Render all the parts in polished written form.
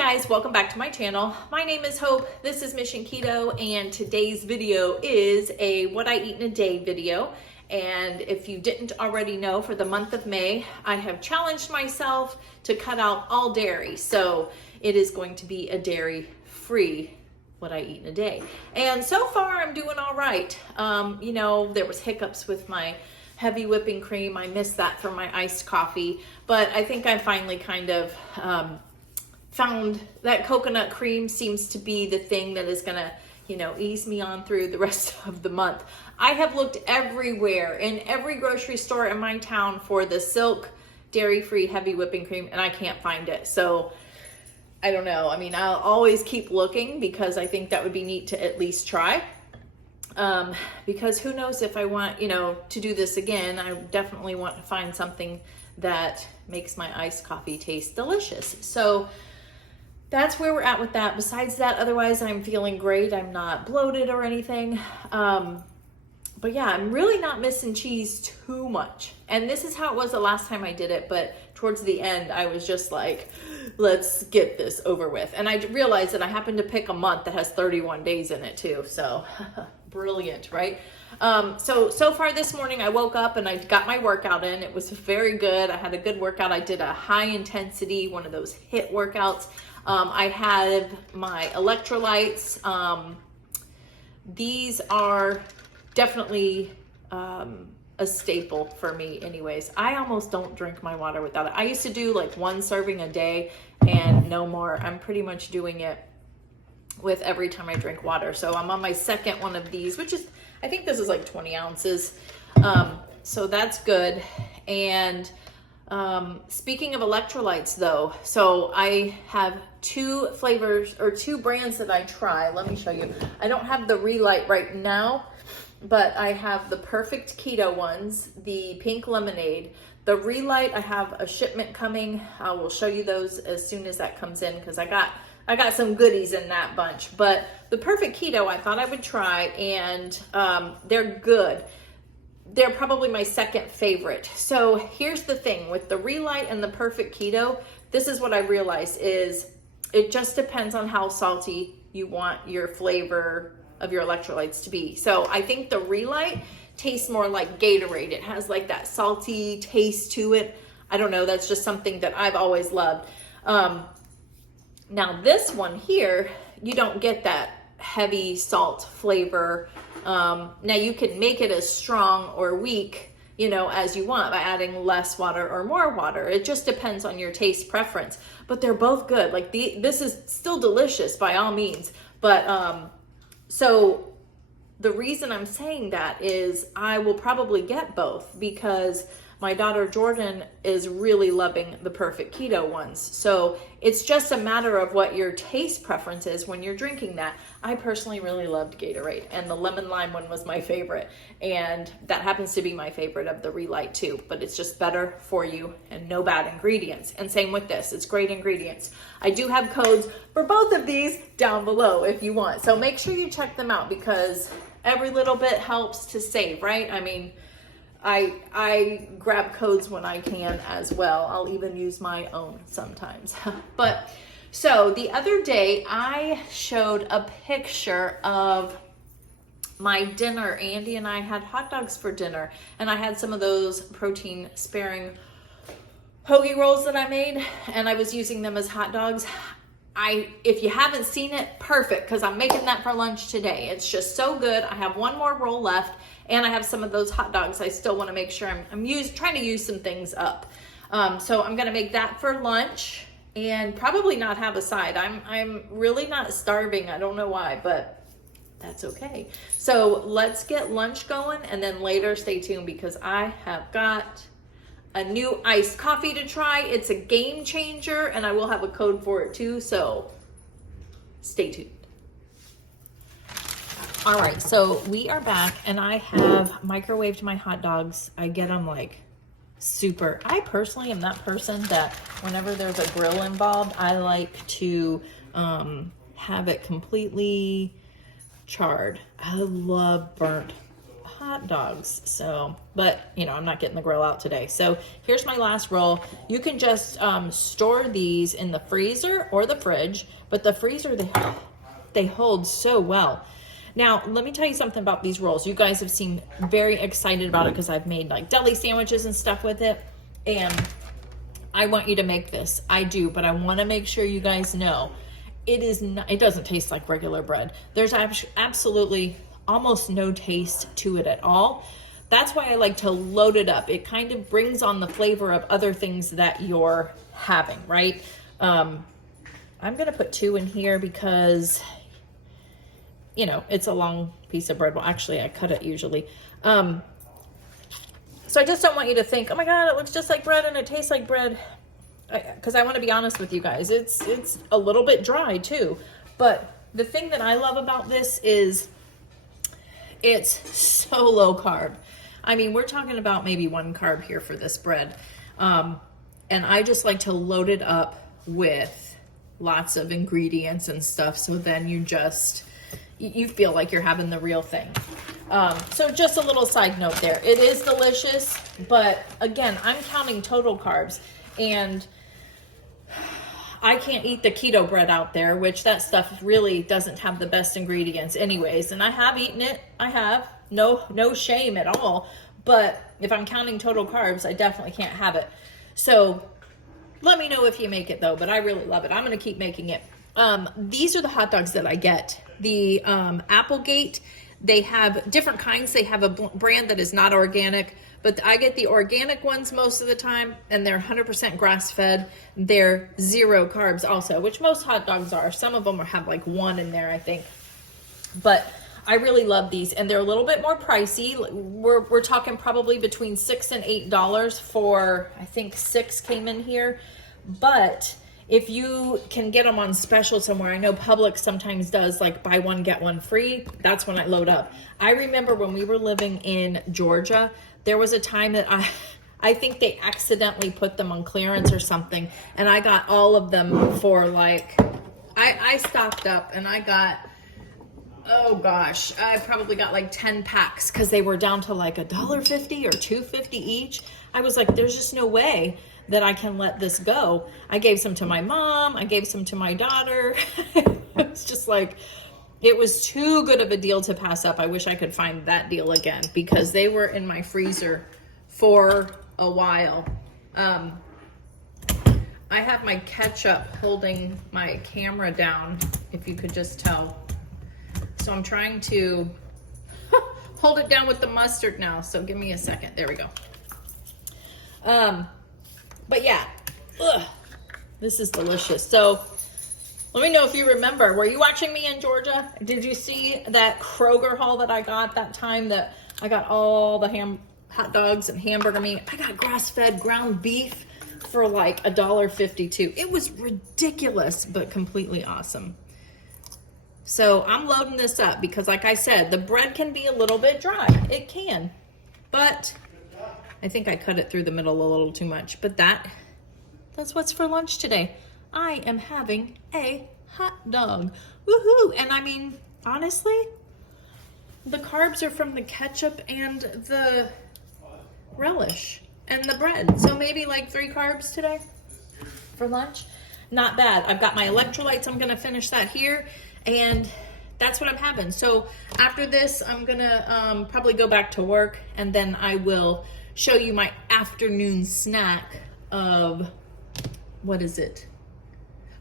guys, welcome back to my channel. My name is Hope, this is MissionKeto, and today's video is a what I eat in a day video. And if you didn't already know, for the month of May, I have challenged myself to cut out all dairy. So it is going to be a dairy-free what I eat in a day. And so far I'm doing all right. You know, there was hiccups with my heavy whipping cream. I missed that for my iced coffee, but I think I finally kind of found that coconut cream seems to be the thing that is gonna, you know, ease me on through the rest of the month. I have looked everywhere, in every grocery store in my town, for the Silk dairy-free heavy whipping cream, and I can't find it. So I don't know. I mean, I'll always keep looking because I think that would be neat to at least try. Because who knows if I want, you know, to do this again. I definitely want to find something that makes my iced coffee taste delicious. So that's where we're at with that. Besides that, otherwise I'm feeling great. I'm not bloated or anything. But yeah, I'm really not missing cheese too much. And this is how it was the last time I did it, but towards the end, I was just like, let's get this over with. And I realized that I happened to pick a month that has 31 days in it too. So brilliant, right? So far this morning I woke up and I got my workout in. It was very good. I had a good workout. I did a high intensity, one of those HIIT workouts. I had my electrolytes. These are definitely a staple for me anyways. I almost don't drink my water without it. I used to do like one serving a day and no more. I'm pretty much doing it with every time I drink water. So I'm on my second one of these, which is, I think this is like 20 ounces. So that's good. And speaking of electrolytes though, so I have two flavors or two brands that I try. Let me show you. I don't have the Re-Lyte right now, but I have the Perfect Keto ones, the pink lemonade. The Re-Lyte, I have a shipment coming. I will show you those as soon as that comes in because I got some goodies in that bunch. But the Perfect Keto I thought I would try, and they're good. They're probably my second favorite. So here's the thing with the Re-Lyte and the Perfect Keto, this is what I realized is it just depends on how salty you want your flavor of your electrolytes to be. So I think the Re-Lyte tastes more like Gatorade. It has like that salty taste to it. I don't know, that's just something that I've always loved. Now this one here, you don't get that heavy salt flavor. Now you can make it as strong or weak, you know, as you want by adding less water or more water. It just depends on your taste preference, but they're both good. Like this is still delicious by all means, but so the reason I'm saying that is I will probably get both because my daughter Jordan is really loving the Perfect Keto ones. So it's just a matter of what your taste preference is when you're drinking that. I personally really loved Gatorade, and the lemon lime one was my favorite. And that happens to be my favorite of the Re-Lyte too, but it's just better for you and no bad ingredients. And same with this, it's great ingredients. I do have codes for both of these down below if you want. So make sure you check them out because every little bit helps to save, right? I mean, I grab codes when I can as well. I'll even use my own sometimes. But so the other day I showed a picture of my dinner. Andy and I had hot dogs for dinner, and I had some of those protein sparing hoagie rolls that I made, and I was using them as hot dogs. If you haven't seen it, perfect, because I'm making that for lunch today. It's just so good. I have one more roll left, and I have some of those hot dogs. I still want to make sure I'm trying to use some things up. So I'm going to make that for lunch and probably not have a side. I'm really not starving. I don't know why, but that's okay. So let's get lunch going, and then later stay tuned because I have got a new iced coffee to try. It's a game changer, and I will have a code for it too, so stay tuned. All right, so we are back, and I have microwaved my hot dogs. I get them like super. I personally am that person that whenever there's a grill involved, I like to have it completely charred. I love burnt hot dogs. So, but you know, I'm not getting the grill out today. So here's my last roll. You can just store these in the freezer or the fridge, but the freezer, they hold so well. Now, let me tell you something about these rolls. You guys have seemed very excited about it because I've made like deli sandwiches and stuff with it. And I want you to make this. I do, but I want to make sure you guys know it is not, it doesn't taste like regular bread. There's absolutely almost no taste to it at all. That's why I like to load it up. It kind of brings on the flavor of other things that you're having, right? I'm going to put 2 in here because, you know, it's a long piece of bread. Well, actually, I cut it usually. So I just don't want you to think, oh my God, it looks just like bread and it tastes like bread. Because I want to be honest with you guys. It's a little bit dry too. But the thing that I love about this is it's so low carb. I mean, we're talking about maybe 1 carb here for this bread. And I just like to load it up with lots of ingredients and stuff. So then you feel like you're having the real thing. So just a little side note there. It is delicious, but again, I'm counting total carbs, and I can't eat the keto bread out there, which that stuff really doesn't have the best ingredients anyways. And I have eaten it. I have no shame at all. But if I'm counting total carbs, I definitely can't have it. So let me know if you make it though, but I really love it. I'm going to keep making it. These are the hot dogs that I get. The Applegate, they have different kinds. They have a brand that is not organic, but I get the organic ones most of the time, and they're 100% grass-fed. They're 0 carbs also, which most hot dogs are. Some of them have like 1 in there, I think. But I really love these, and they're a little bit more pricey. We're talking probably between $6 and $8 for, I think 6 came in here. But if you can get them on special somewhere, I know Publix sometimes does like buy 1, get 1 free. That's when I load up. I remember when we were living in Georgia, there was a time that I think they accidentally put them on clearance or something. And I got all of them for like, I stocked up and I got, oh gosh, I probably got like 10 packs because they were down to like $1.50 or $2.50 each. I was like, there's just no way that I can let this go. I gave some to my mom. I gave some to my daughter. It was just like, it was too good of a deal to pass up. I wish I could find that deal again because they were in my freezer for a while. I have my ketchup holding my camera down, if you could just tell. So I'm trying to hold it down with the mustard now. So give me a second. There we go. But yeah, this is delicious. So let me know if you remember, were you watching me in Georgia? Did you see that Kroger haul that I got that time that I got all the hot dogs and hamburger meat? I got grass-fed ground beef for like $1.52. It was ridiculous, but completely awesome. So I'm loading this up because like I said, the bread can be a little bit dry. It can, but I think I cut it through the middle a little too much, but that's what's for lunch today. I am having a hot dog. Woohoo! And I mean, honestly, the carbs are from the ketchup and the relish and the bread. So maybe like 3 carbs today for lunch. Not bad. I've got my electrolytes. I'm going to finish that here. And that's what I'm having. So after this, I'm going to probably go back to work, and then I will show you my afternoon snack of, what is it?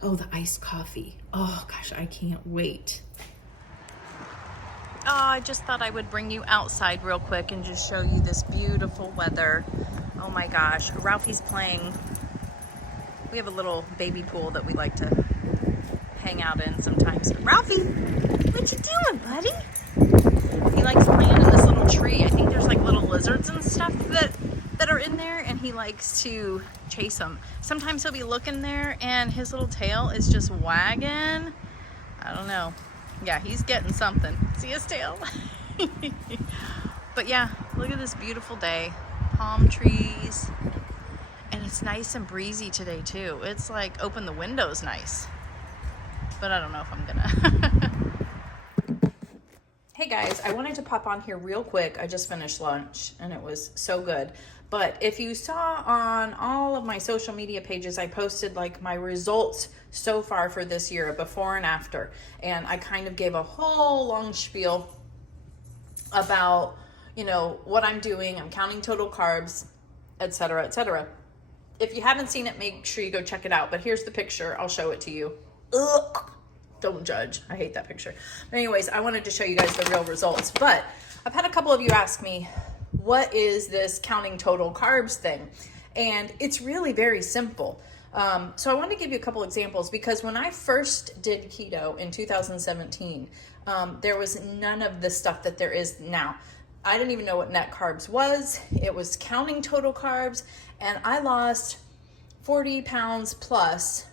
Oh, the iced coffee. Oh gosh, I can't wait. Oh, I just thought I would bring you outside real quick and just show you this beautiful weather. Oh my gosh, Ralphie's playing. We have a little baby pool that we like to hang out in sometimes. Ralphie, what you doing, buddy? He likes playing in this little tree. I think there's like little lizards and stuff that are in there, and he likes to chase them. Sometimes he'll be looking there and his little tail is just wagging. I don't know. Yeah, he's getting something. See his tail? But yeah, look at this beautiful day. Palm trees. And it's nice and breezy today too. It's like open the windows nice. But I don't know if I'm gonna. Hey guys, I wanted to pop on here real quick. I just finished lunch and it was so good. But if you saw on all of my social media pages, I posted like my results so far for this year, before and after. And I kind of gave a whole long spiel about, you know, what I'm doing. I'm counting total carbs, etc., etc. If you haven't seen it, make sure you go check it out. But here's the picture. I'll show it to you. Ugh. Don't judge. I hate that picture. But anyways, I wanted to show you guys the real results. But I've had a couple of you ask me, what is this counting total carbs thing? And it's really very simple. So I want to give you a couple examples, because when I first did keto in 2017, there was none of the stuff that there is now. I didn't even know what net carbs was. It was counting total carbs, and I lost 40 pounds plus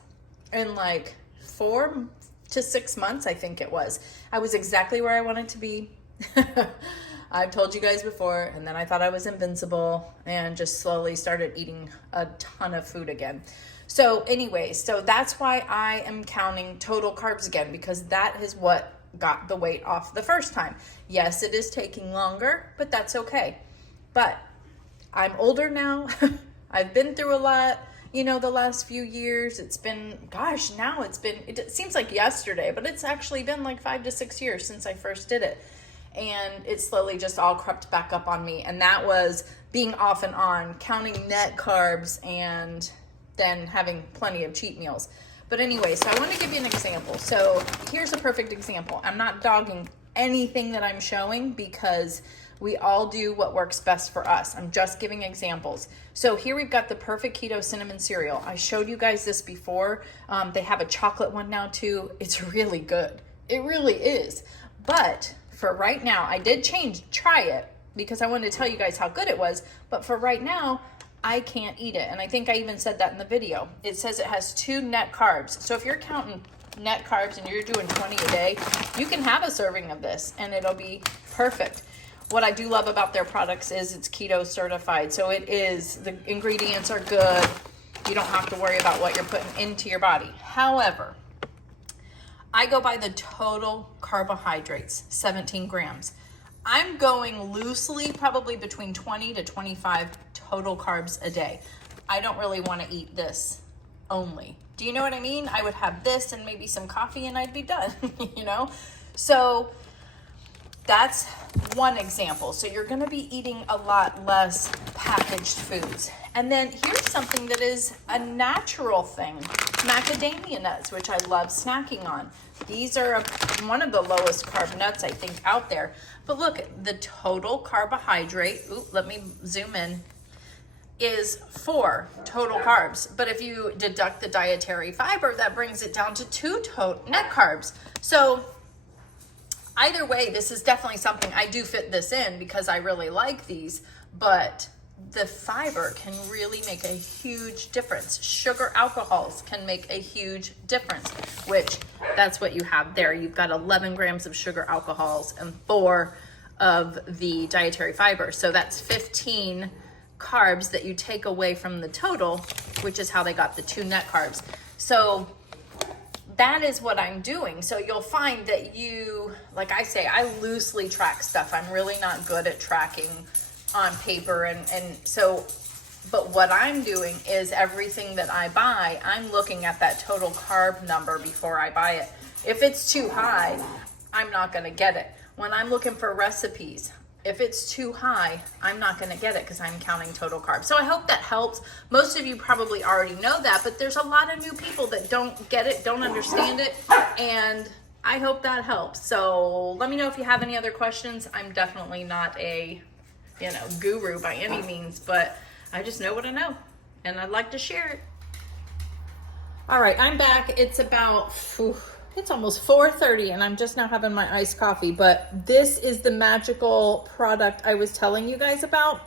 in like 4 to 6 months, I think it was. I was exactly where I wanted to be. I've told you guys before, and then I thought I was invincible and just slowly started eating a ton of food again. So anyways, so that's why I am counting total carbs again, because that is what got the weight off the first time. Yes, it is taking longer, but that's okay. But I'm older now. I've been through a lot. You know, the last few years, it's been, gosh, now it seems like yesterday, but it's actually been like 5 to 6 years since I first did it. And it slowly just all crept back up on me. And that was being off and on, counting net carbs, and then having plenty of cheat meals. But anyway, so I want to give you an example. So here's a perfect example. I'm not dogging anything that I'm showing, because we all do what works best for us. I'm just giving examples. So here we've got the perfect keto cinnamon cereal. I showed you guys this before. They have a chocolate one now too. It's really good. It really is. But for right now, I did try it, because I wanted to tell you guys how good it was. But for right now, I can't eat it. And I think I even said that in the video. It says it has 2 net carbs. So if you're counting net carbs and you're doing 20 a day, you can have a serving of this and it'll be perfect. What I do love about their products is it's keto certified. So the ingredients are good. You don't have to worry about what you're putting into your body. However, I go by the total carbohydrates, 17 grams. I'm going loosely, probably between 20 to 25 total carbs a day. I don't really want to eat this only. Do you know what I mean? I would have this and maybe some coffee and I'd be done, you know? So that's one example. So you're going to be eating a lot less packaged foods. And then here's something that is a natural thing. Macadamia nuts, which I love snacking on. These are one of the lowest carb nuts, I think, out there. But look, the total carbohydrate, let me zoom in, is 4 total carbs. But if you deduct the dietary fiber, that brings it down to 2 net carbs. So either way, this is definitely something. I do fit this in because I really like these, but the fiber can really make a huge difference. Sugar alcohols can make a huge difference, which that's what you have there. You've got 11 grams of sugar alcohols and 4 of the dietary fiber. So that's 15 carbs that you take away from the total, which is how they got the 2 net carbs. So that is what I'm doing. So you'll find that like I say, I loosely track stuff. I'm really not good at tracking on paper. And so, but what I'm doing is everything that I buy, I'm looking at that total carb number before I buy it. If it's too high, I'm not going to get it. When I'm looking for recipes, if it's too high, I'm not going to get it because I'm counting total carbs. So I hope that helps. Most of you probably already know that, but there's a lot of new people that don't get it, don't understand it, and I hope that helps. So let me know if you have any other questions. I'm definitely not a, guru by any means, but I just know what I know, and I'd like to share it. All right, I'm back. It's about... It's almost 4:30 and I'm just now having my iced coffee, but this is the magical product I was telling you guys about.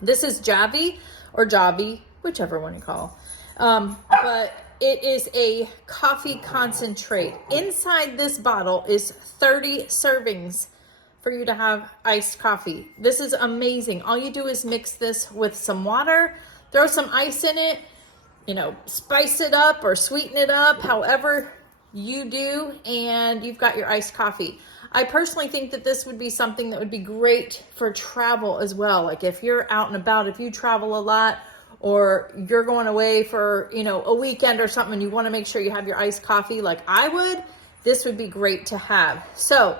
This is Javy or Javy, whichever one you call. But it is a coffee concentrate. Inside this bottle is 30 servings for you to have iced coffee. This is amazing. All you do is mix this with some water, throw some ice in it, spice it up or sweeten it up, however you do, and you've got your iced coffee. I personally think that this would be something that would be great for travel as well. Like if you're out and about, if you travel a lot, or you're going away for, you know, a weekend or something, and you want to make sure you have your iced coffee like I would, this would be great to have. So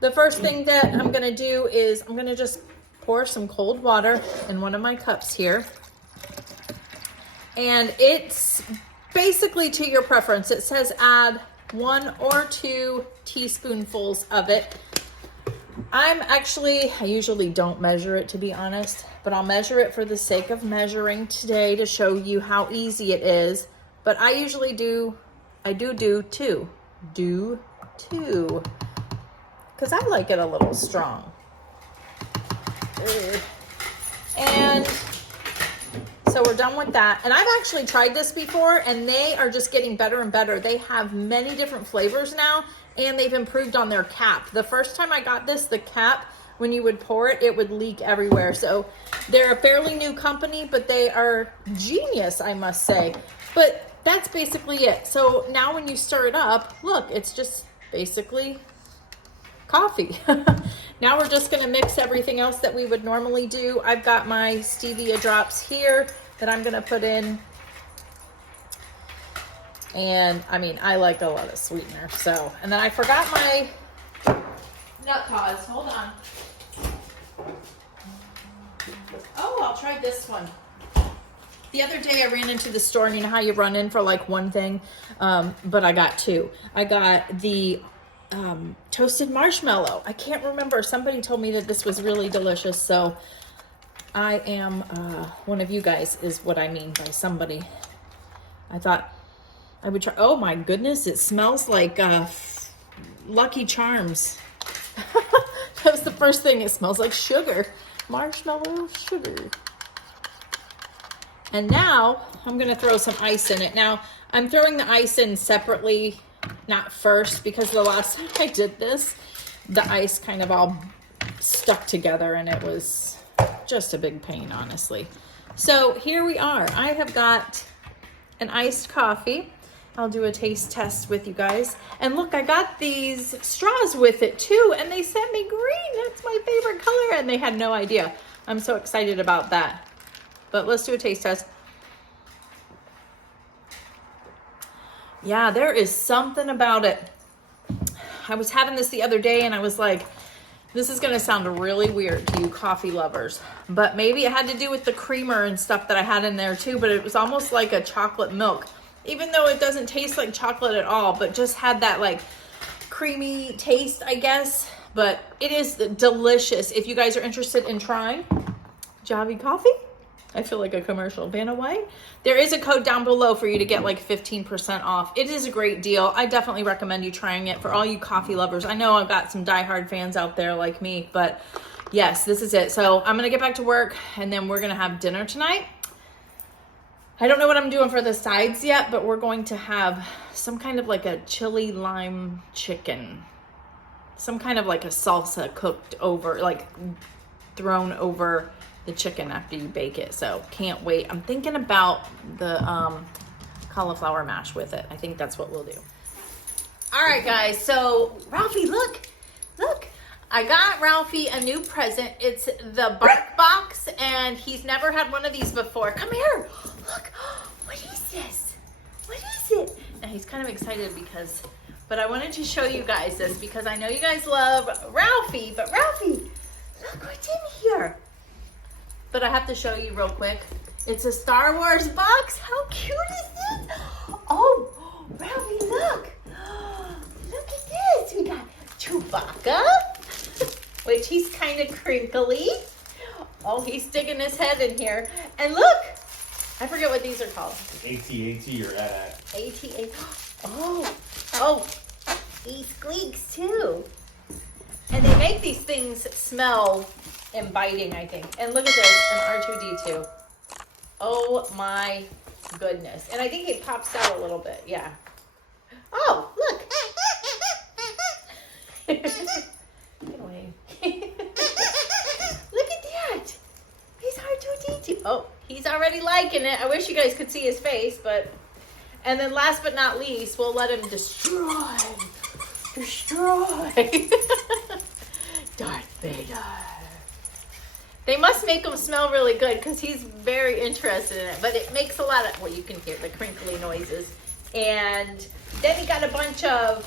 the first thing that I'm going to do is I'm going to just pour some cold water in one of my cups here. And it's basically to your preference. It says add 1 or 2 teaspoonfuls of it. I usually don't measure it, to be honest, but I'll measure it for the sake of measuring today to show you how easy it is. But I usually do 2. Do 2. Because I like it a little strong. And so we're done with that. And I've actually tried this before, and they are just getting better and better. They have many different flavors now, and they've improved on their cap. The first time I got this, the cap, when you would pour it, it would leak everywhere. So they're a fairly new company, but they are genius, I must say. But that's basically it. So now when you stir it up, look, it's just basically coffee. Now we're just going to mix everything else that we would normally do. I've got my stevia drops here that I'm going to put in. And I mean, I like a lot of sweetener. So, and then I forgot my nut pause. Hold on. Oh, I'll try this one. The other day I ran into the store, and you know how you run in for like one thing, but I got 2. I got the toasted marshmallow. I can't remember. Somebody told me that this was really delicious. So I am, one of you guys is what I mean by somebody. I thought I would try. Oh my goodness. It smells like, Lucky Charms. That was the first thing. It smells like sugar. Marshmallow sugar. And now I'm going to throw some ice in it. Now I'm throwing the ice in separately, not first, because the last time I did this, the ice kind of all stuck together and it was just a big pain, honestly. So here we are. I have got an iced coffee. I'll do a taste test with you guys. And look, I got these straws with it too, and they sent me green. That's my favorite color, and they had no idea. I'm so excited about that. But let's do a taste test. Yeah, there is something about it. I was having this the other day, and I was like, this is going to sound really weird to you coffee lovers, but maybe it had to do with the creamer and stuff that I had in there too, but it was almost like a chocolate milk, even though it doesn't taste like chocolate at all, but just had that like creamy taste, I guess. But it is delicious. If you guys are interested in trying Javy coffee, I feel like a commercial. Vanna White. There is a code down below for you to get like 15% off. It is a great deal. I definitely recommend you trying it for all you coffee lovers. I know I've got some diehard fans out there like me, but yes, this is it. So I'm going to get back to work, and then we're going to have dinner tonight. I don't know what I'm doing for the sides yet, but we're going to have some kind of like a chili lime chicken. Some kind of like a salsa cooked over, like thrown over the chicken after you bake it. So can't wait. I'm thinking about the cauliflower mash with it. I think that's what we'll do. All right, guys. So Ralphie, look. I got Ralphie a new present. It's the Barkbox, and he's never had one of these before. Come here. Look. What is this? What is it? And he's kind of excited but I wanted to show you guys this because I know you guys love Ralphie, but Ralphie, look what's in here. But I have to show you real quick. It's a Star Wars box. How cute is this? Oh, Ralphie, look. Look at this. We got Chewbacca, which he's kind of crinkly. Oh, he's sticking his head in here. And look, I forget what these are called. AT-AT or AT-AT. AT-AT. Oh, he squeaks too. And they make these things smell inviting, I think. And look at this, an R2-D2. Oh my goodness. And I think it pops out a little bit, yeah. Oh, look. Get away. Look at that. He's R2-D2. Oh, he's already liking it. I wish you guys could see his face, but... And then last but not least, we'll let him destroy Destroy. Darth Vader. They must make him smell really good because he's very interested in it. But it makes a lot of, well, you can hear the crinkly noises. And then he got a bunch of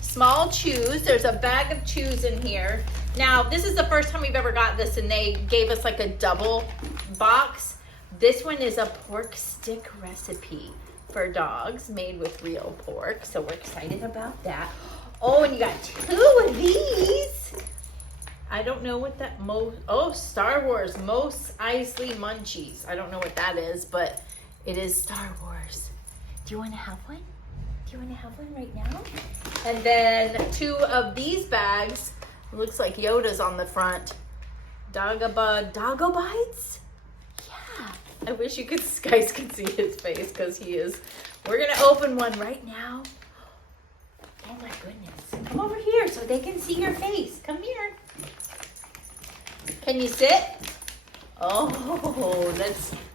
small chews. There's a bag of chews in here. Now, this is the first time we've ever got this, and they gave us like a double box. This one is a pork stick recipe for dogs made with real pork. So we're excited about that. Oh, and you got 2 of these. I don't know what that Star Wars Mos Eisley Munchies. I don't know what that is, but it is Star Wars. Do you want to have one? Do you want to have one right now? And then 2 of these bags. It looks like Yoda's on the front. Doggo Bites? Yeah. I wish you guys could see his face because he is. We're going to open one right now. Oh my goodness. Come over here so they can see your face. Come here. Can you sit? Oh,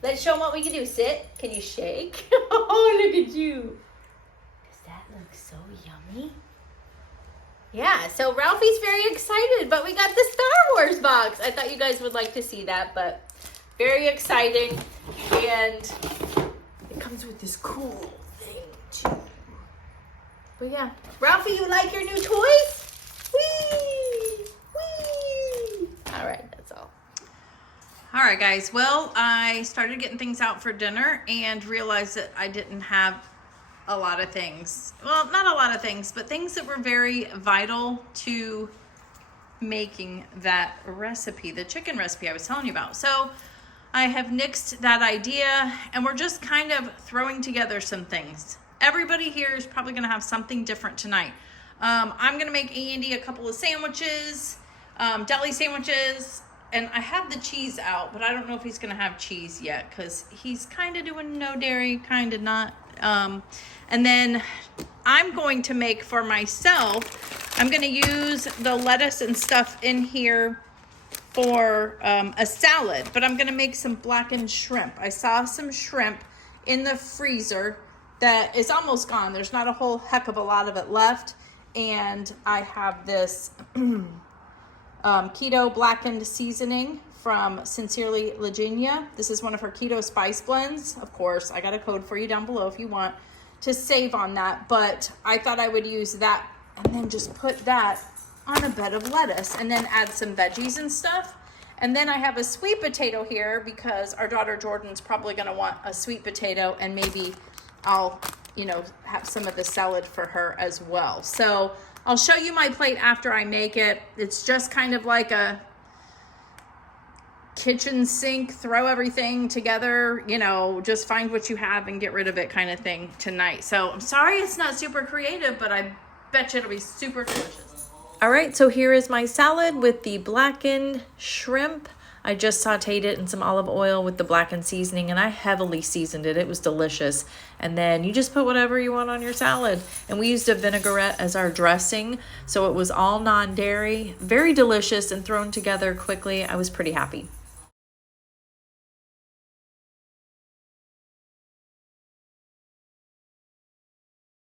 let's show them what we can do. Sit. Can you shake? Oh, look at you. Does that look so yummy? Yeah, so Ralphie's very excited, but we got the Star Wars box. I thought you guys would like to see that, but very exciting. And it comes with this cool thing too. But yeah, Ralphie, you like your new toys? Whee! Whee! All right, that's all. All right, guys. Well, I started getting things out for dinner and realized that I didn't have a lot of things. Well, not a lot of things, but things that were very vital to making that recipe, the chicken recipe I was telling you about. So I have nixed that idea and we're just kind of throwing together some things. Everybody here is probably going to have something different tonight. I'm going to make Andy a couple of sandwiches, deli sandwiches, and I have the cheese out, but I don't know if he's going to have cheese yet because he's kind of doing no dairy, kind of not. And then I'm going to make for myself, I'm going to use the lettuce and stuff in here for a salad, but I'm going to make some blackened shrimp. I saw some shrimp in the freezer that is almost gone. There's not a whole heck of a lot of it left. And I have this keto blackened seasoning from Sincerely Legenia. This is one of her keto spice blends. Of course, I got a code for you down below if you want to save on that. But I thought I would use that and then just put that on a bed of lettuce and then add some veggies and stuff. And then I have a sweet potato here because our daughter Jordan's probably going to want a sweet potato, and maybe I'll, have some of the salad for her as well. So I'll show you my plate after I make it. It's just kind of like a kitchen sink, throw everything together, just find what you have and get rid of it kind of thing tonight. So I'm sorry it's not super creative, but I bet you it'll be super delicious. All right, so here is my salad with the blackened shrimp. I just sauteed it in some olive oil with the blackened seasoning, and I heavily seasoned it. It was delicious. And then you just put whatever you want on your salad. And we used a vinaigrette as our dressing, so it was all non-dairy, very delicious and thrown together quickly. I was pretty happy.